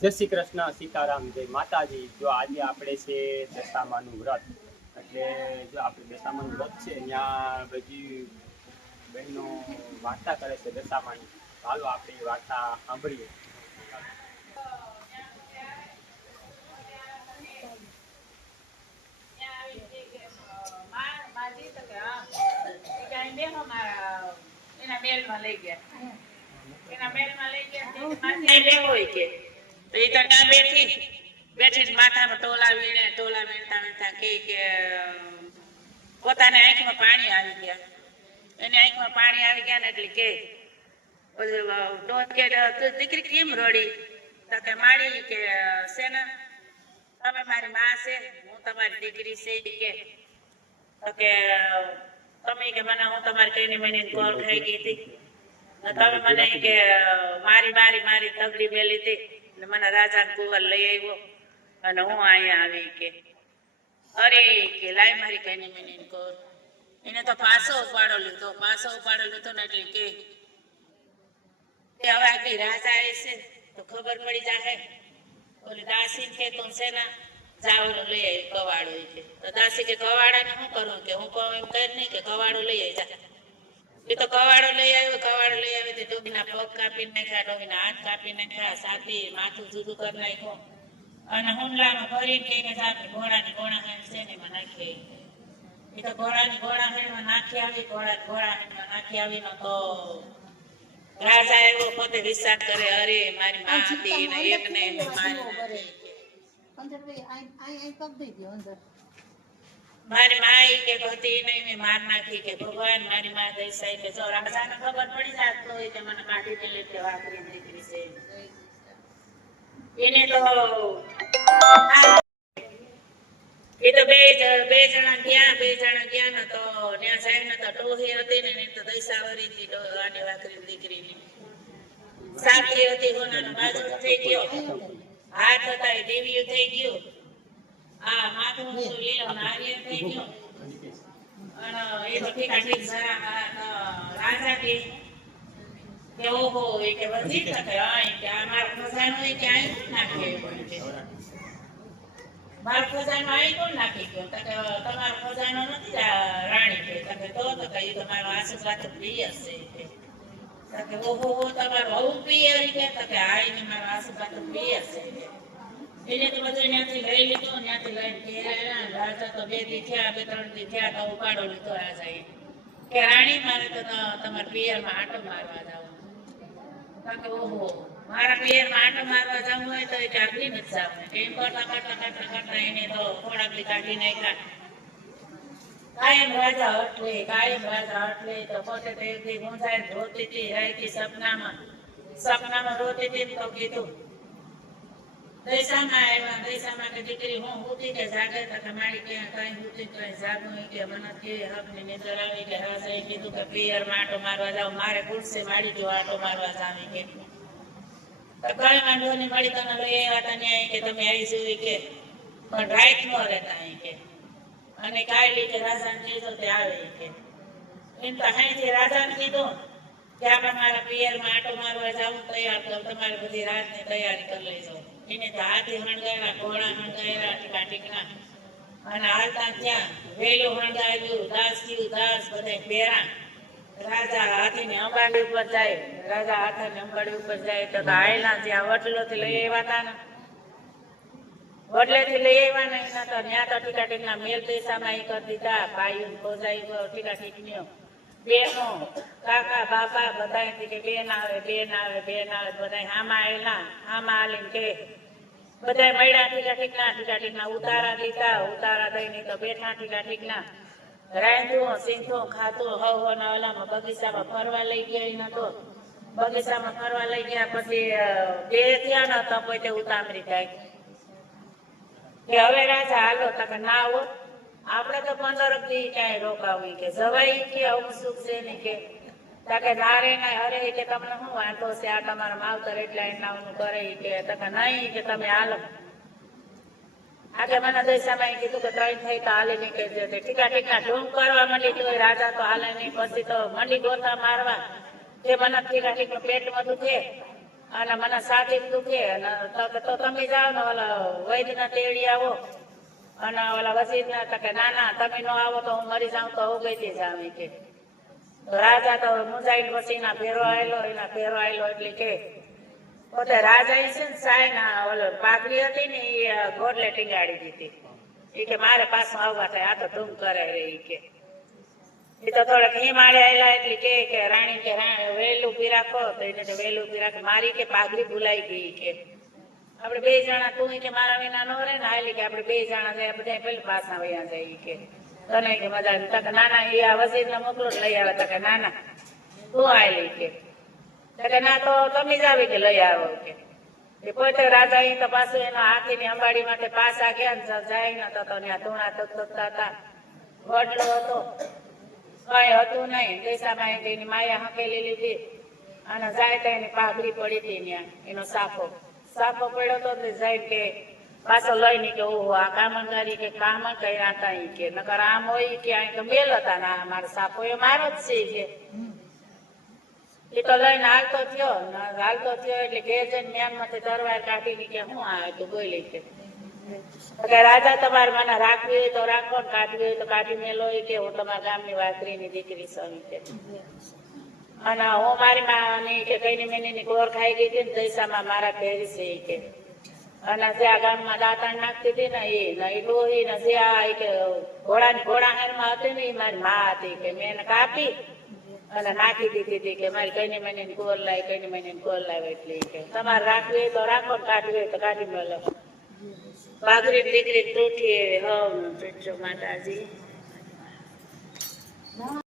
જય શ્રી કૃષ્ણ, સીતારામ, જય માતાજી. જો આજે આપણે છે દશામાનું વ્રત, એટલે જો આપણે દશામાનું વ્રત છે ત્યાં બધી બહેનો વાર્તા કરે છે દશામાની. હાલો આપણે એ વાર્તા સાંભળીએ. એના મેલમાં લઈ ગયા તો એ તો ત્યાં બેઠી માથામાં ટોલા વીણતા કે પોતાને આંખમાં પાણી આવી ગયા. એને આંખમાં પાણી આવી ગયા ને એટલે કે દીકરી કેમ રડી? તો કે માડી કે સેના તમે મારી માં છે, હું તમારી દીકરી છે. કે તો કે તમે કે મને હું તમારી કઈને મને ગોળ ખાઈ ગઈ હતી, તમે મને કે મારી તગડી મેલી હતી ને મને રાજા કુંવર લઈ આવ્યો અને હું અહીંયા આવી. કે અરે કે લાય મારી કઈને મને ગોળ. એને તો પાછો ઉપાડો લીધો ને એટલે કે હવે આખી રાજા છે તો ખબર પડી જાય. ઓલી દાસી કે તું છે ને જાવડો લઈ આવી કવાડો. તો દાસી કે કવાડા ને શું કરવું? કે હું કહું એમ કર નહીં કે કવાડો લઈ આવી જા. એ તો કવાડો લઈ આવ્યો તો ડોબીના પગ કાપી નાખ્યા, ડોબીના હાથ કાપી નાખ્યા, સાથી માથું જુદું કરી નાખ્યું અને હુંડલામાં ભરીને કહીને આપણે ઘોડાની ઘોડા હેણ છે ને એમાં નાખી. એ તો ઘોડાની ઘોડા હેણમાં નાખી આવી તો રાજા એવો પોતે વિચાર કરે, અરે મારી માં હતી ને એક ને મારી માં કે હતી નહીં મેં માર નાખી. કે ભગવાન મારી માં દઈસાઈ કે જો રાજાને ખબર પડી જાત તો કે મને કાઢી દે કે વાકરી દીકરી છે. એને તો એ તો બે જણા ગયા ને તો ત્યાં જાય ને તો ટોહી હતી ને તો દઈસાવરી થી આને વાકરી દીકરીની સાથી હતી હોનાનો બાજુ થઈ ગયો, હાથ હતા એ દેવીઓ થઈ ગયું, આ માથું લીલો નારિયેળ થઈ ગયો. અને એ તો ઠીક રાજા કે ઓહો એ કે વધી શકે કે આ મારો ખજાનો એ કે આઈ નાખે મારો ખજાનો આઈ કોણ નાખી ગયો? તો કે તમારો ખજાનો નથી રાણી કે તો એ તમારો આશીર્વાદ પ્રિય છે. કે ઓહો તમારું આવું પ્રિય કે આઈ ને મારો આશીર્વાદ પ્રિય છે. એને તો બધું ત્યાંથી લઈ લીધું, ત્યાંથી લઈને રાજા તો 2 દી થયા, 2-3 દી થયા તો ઉપાડો લીધો રાજાએ કે રાણી મારે તો તમારા પિયરમાં આંટો મારવા જવું. કે ઓહો મારા પિયરમાં આંટો મારવા જવું હોય તો એ ચાકરી નથી જવું. એમ કરતા એને તો થોડાક દી કાઢી નાખ્યા. કાયમ રાજા હટલે તો પોતે તો એક દી ગુંજાય રોતી હતી, રાયતી સપનામાં રોતી હતી. તો કીધું દશામાં કે દીકરી હું હુતી કે જાગે? તો મારી કઈ હુતી કઈ જાગું કે મને કેવી હક ની નિંદર આવી. કે રાજાએ કીધું કે પિયરમાં આંટો મારવા જાવ, મારે ખુરશી માડી જો આંટો મારવા જાવી. કે કઈ વાંધો નહીં, મળી તને લઈ આવ્યા તને કે તમે આવી જોઈ કે પણ રાત ન રહેતા કે અને કાઢી કે રાજાને કીધું તે આવે. કે એમ તો અહીંથી રાજાને કીધું કે આપણે મારા પિયરમાં આંટો મારવા જવું તૈયાર કરો, તમારે બધી રાતની તૈયારી કરી લઈ જાઓ. એને તો હાથી હણગાવ્યા, ઘોડા હણગાવ્યા ટીકના અને હાલતા ત્યાં વેલું હણગાવ્યું, દાસ બધા પહેરા. રાજા હાથીને અંબાડી ઉપર જાય, તો હાયલા જ્યાં વડલોથી લઈ આવ્યા હતા ને વડલેથી લઈ આવ્યા ને એના તો ત્યાં તો ટીકા મેલ દેશામાં એ કરી દીધા. ભાઈઓ ખોજાઈ ટીકા ટીકનીઓ બેનો કાકા બાપા બધા કે બેન આવે બધા હામાં આવીને કે બધા મળ્યા ટીકા ટીકના ઉતારા દઈને તો બેઠા ટીકા રાંધું સીંધું ખાતું હવના ઓલામાં બગીચામાં ફરવા લઈ ગયા. તો બગીચામાં ફરવા લઈ ગયા પછી 2 થયા ને તો પોતે ઉતામરી થાય કે હવે રાજા હાલો. તકે ના આવો આપણે તો 15 દી ક્યાંય રોકાવી કે જવાય કે આવું સુખ છે ને કે તકે નારે ના અરે કે તમને શું વાંધો છે, આ તમારા માવતર એટલે એના કરે કે તકે નહીં કે તમે હાલો. આજે મને દશામાં કીધું કે 3 થઈ તો હાલે નહીં કહી દે. ટીકા ઢૂમ કરવા માંડી તો રાજા તો હાલે નહીં. પછી તો મંડી ગોતા મારવા કે મને ટીકા પેટમાં દુખે અને મને સાથી દુખે અને તો તમે જાઓ ને ઓલા વૈદ્યના તેડી આવો અને ઓલા વસીદના તો કે ના ના તમે ન આવો તો હું મરી જાઉં તો હું ગઈ જાઉં કે તો રાજા તો મુંજાઈને પછી ના ફેરો આવેલો એના ફેરો આવેલો એટલે કે પોતે રાજા છે ને સાયના ઓલો પાઘડી હતી ને એ ગોડલે ટીંગાડી દીધી એ કે મારે પાછું આવવા થાય આ તો ધૂમ કરે રે ઈ કે એ તો થોડાક હિમાળે આવેલા એટલે કે રાણી કે વહેલું પી રાખો તો એને તો વહેલું પી રાખો મારી કે પાઘડી ભૂલાઈ ગઈ કે આપણે બે જણા તું કે મારા વિના નો રહે ને હાલી કે આપણે બે જણા જાય બધા પેલા પાછા વયા જાય કે તને કે મજા તક નાના એ આ વસીદને મોકલો લઈ આવે તક નાના તું આવેલી કે ના તો તમે જ આવી કે લઈ આવો કે એ પોતે રાજા એ તો પાછું એનો હાથીની અંબાડી માટે પાછા ગયા ને જાય ને તો ત્યાં ધૂણા તકતા હતા વડલો હતો કઈ હતું નહીં દેશામાં એની માયા હકેલી લીધી અને જાય તો એની પાઘડી પડી હતી ત્યાં એનો સાફો પડ્યો તો જાય કે પાછો લઈને કે ઓહો આ કામણકારી કે કામ કર્યા હતા કે નકર આમ હોય કે અહીં કે મેલ હતા ના મારો સાફો એ મારો જ છે કે એ તો લઈને હાલતો થયો એટલે ઘેર જઈને મેનમાંથી તરવાર કાઢીને કે હું આવે તું બોલી કે રાજા તમારે મને રાખવી હોય તો રાખો ને કાઢવી હોય તો કાઢી મેલો કે હું તમારા ગામની વાઘરીની દીકરી છું કે અને હું મારી માની કે કઈ મહિની ગોર ખાઈ ગઈ હતી ને દૈસામાં મારા પહેરી છે કે અને જે આ ગામમાં દાંતણ નાખતી હતી ને એ ડોહી ને જે આ કે ઘોડા હારમાં હતી ને એ મારી મા હતી કે મેં એને કાપી અને નાખી દીધી હતી કે મારી કઈ મહિને ગોર લાવી એટલે કે તમારે રાખવી હોય તો રાખો ને કાઢવી હોય તો કાઢી મેલો પાઘડી દીકરી તૂટી હવ માતાજી